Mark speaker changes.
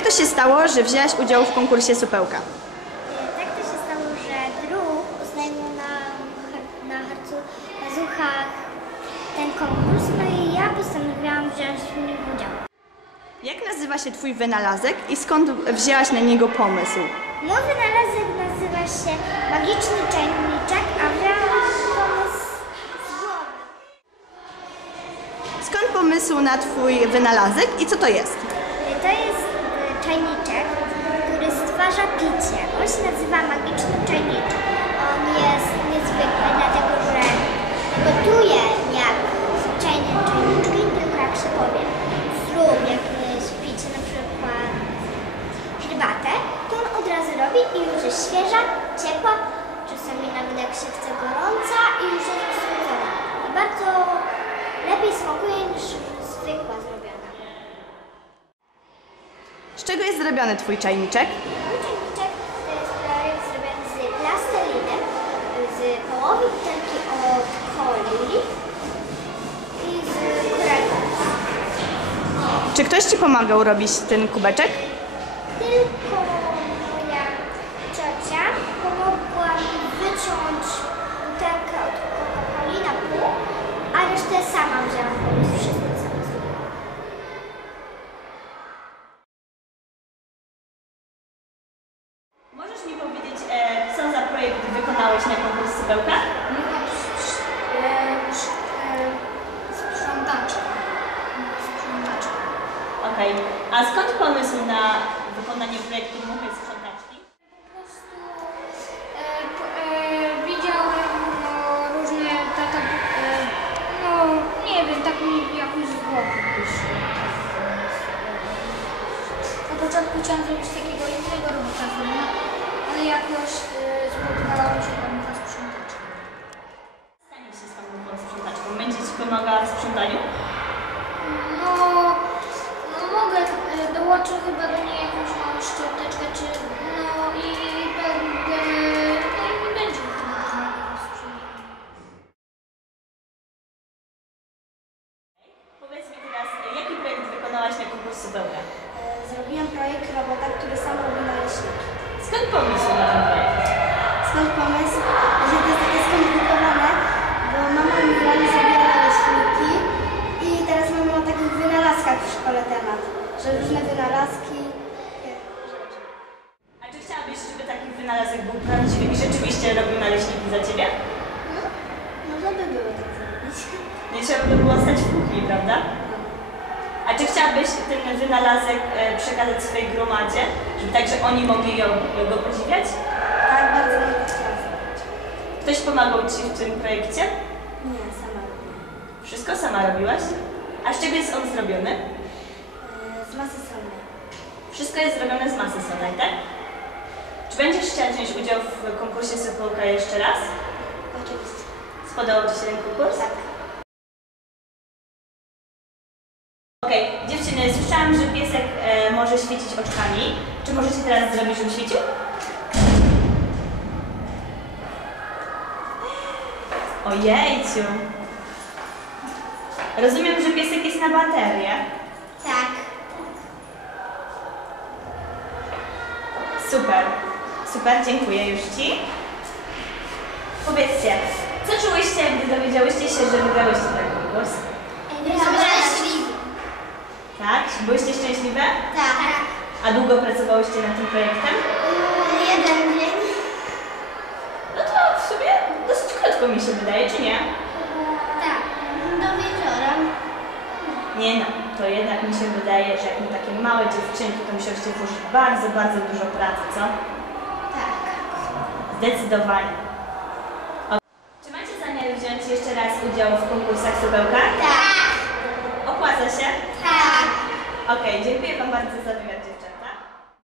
Speaker 1: to się stało, że wzięłaś udział w konkursie Supełka?
Speaker 2: Tak to się stało, że druh oznajmił na Harcuchach ten konkurs, no i ja postanowiłam wziąć w nim udział.
Speaker 1: Jak nazywa się Twój wynalazek i skąd wzięłaś na niego pomysł?
Speaker 2: Mój wynalazek nazywa się Magiczny Czajniczek, a wziąłam pomysł z głowy.
Speaker 1: Skąd pomysł na Twój wynalazek i co to jest?
Speaker 2: To jest czajniczek, który stwarza picie. On się nazywa Magiczny Czajniczek. On jest niezwykły, dlatego że gotuje jak zwyczajne czajniczki, tylko jak się powie, zrób jakieś picie, na przykład herbatę, to on od razu robi i już jest świeża, ciepła, czasami nawet jak się chce gorąca i już jest osłodzona. I bardzo lepiej smakuje niż zwykła zrobiona.
Speaker 1: Z czego jest zrobiony Twój czajniczek?
Speaker 2: Mój czajniczek to jest projekt zrobiony z plasteliny, z połowy butelki od coli i z kurego.
Speaker 1: Czy ktoś Ci pomagał robić ten kubeczek?
Speaker 2: Tylko moja ciocia pomogła mi wyciąć butelkę od Coca-Coli na pół, a resztę sama wzięłam pomysł, wszystko sama zrobiłam.
Speaker 1: Możesz mi powiedzieć, co za projekt wykonałeś na konkurs Supełka?
Speaker 3: Sprzątaczka.
Speaker 1: Okej. A skąd pomysł na wykonanie projektu Muchy Sprzątaczki?
Speaker 3: Po prostu widziałem różne tata, nie wiem, tak mi jakoś z głowy wyszło. Na początku chciałam zrobić takiego innego robota, ale jakoś spodobała mi się ta mucha sprzątaczka.
Speaker 1: Stanie się z tą muchą sprzątaczką. Będzie Ci pomagała w sprzątaniu?
Speaker 3: No mogę, dołączę chyba do niej jakąś małą szczoteczkę, czy i będzie mi to pomagała w sprzątaniu.
Speaker 1: Powiedz mi teraz, jaki projekt wykonałaś na konkurs Supełka?
Speaker 2: Zrobiłam projekt robota, który sam robi naleśniki.
Speaker 1: Skąd pomysł na ten projekt?
Speaker 2: Skąd pomysł, że to jest takie skomplikowane, bo mama mi rano zrobiła naleśniki i teraz mamy o takich wynalazkach w szkole temat, że różne wynalazki, takie rzeczy.
Speaker 1: A czy chciałabyś, żeby taki wynalazek był prawdziwy i rzeczywiście robił naleśniki za Ciebie?
Speaker 2: Można by było tak zrobić.
Speaker 1: Nie trzeba by było stać w kuchni, prawda? A czy chciałabyś ten wynalazek przekazać swojej gromadzie, żeby także oni mogli go podziwiać?
Speaker 2: Tak, bardzo bym to chciała zrobić.
Speaker 1: Ktoś pomagał Ci w tym projekcie?
Speaker 2: Nie, sama robię.
Speaker 1: Wszystko sama robiłaś? A z czego jest on zrobiony?
Speaker 2: Z masy solnej.
Speaker 1: Wszystko jest zrobione z masy solnej, tak? Czy będziesz chciała wziąć udział w konkursie Supełka jeszcze raz?
Speaker 2: Oczywiście.
Speaker 1: Spodobał Ci się ten konkurs?
Speaker 2: Tak.
Speaker 1: Okej, dziewczyny, słyszałam, że piesek może świecić oczkami. Czy możecie teraz zrobić, żeby świecił? Ojejciu! Rozumiem, że piesek jest na baterię.
Speaker 2: Tak.
Speaker 1: Super, super, dziękuję już Ci. Powiedzcie, co czułyście, gdy dowiedziałyście się, że wygrałyście ten konkurs?
Speaker 2: Byłam szczęśliwa.
Speaker 1: Tak? Byłyście szczęśliwe?
Speaker 2: Tak.
Speaker 1: A długo pracowałyście nad tym projektem?
Speaker 2: Jeden dzień.
Speaker 1: No to w sumie dosyć krótko mi się wydaje, czy nie?
Speaker 2: Tak. Do wieczora.
Speaker 1: Nie no, to jednak mi się wydaje, że jak my takie małe dziewczynki, to musiałyście włożyć bardzo, bardzo dużo pracy, co?
Speaker 2: Tak.
Speaker 1: Zdecydowanie. Czy macie zamiar wziąć jeszcze raz udział w konkursach Supełka?
Speaker 2: Tak.
Speaker 1: Opłaca się?
Speaker 2: Tak.
Speaker 1: Okej, dziękuję Wam bardzo za wywiad.